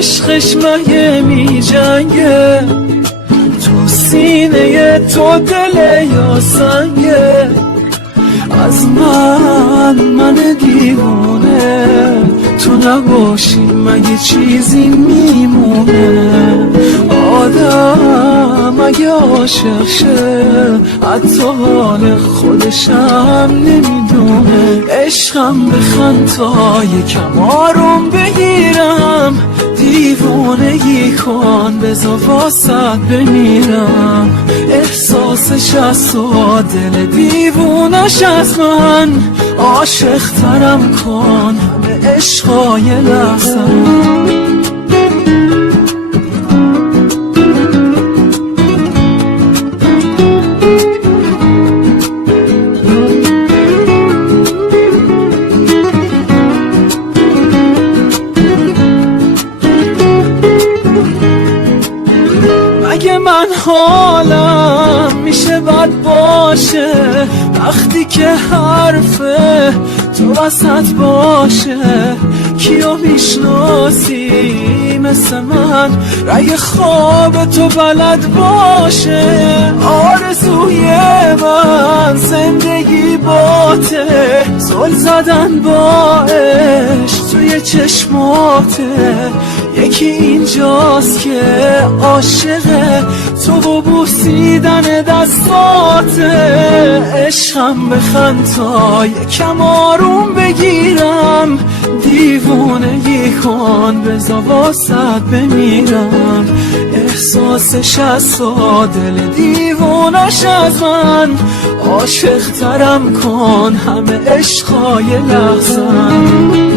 عشقش مگه می جنگه؟ تو سینه تو دل یا سنگه؟ از من دیوونه تو نباشی مگه چیزی میمونه؟ آدم مگه عاشق شه حتی حال خودشم نمیدونه؟ عشقم بخند تا یکم آروم بگیرم، دیوونگی کن بذار واسط بمیرم. احساسش از تو دل دیوونش از من، عاشق ترم کن همه عشقای لحظم. اگه من حالم میشه بد باشه وقتی که حرف تو وسط باشه؟ کیو میشناسی مثل من رگ خواب تو بلد باشه؟ آرزوی من زندگی باته، زل زدن با عشق توی چشماته. یکی اینجاست که عاشقه تو و بوسیدن دستاته. عشقم بخند تا یکم آروم بگیرم، دیوونگی کن بذار واسط بمیرم. احساسش از تو دل دیوونش از من، عاشق ترم کن همه عشقای لحظم.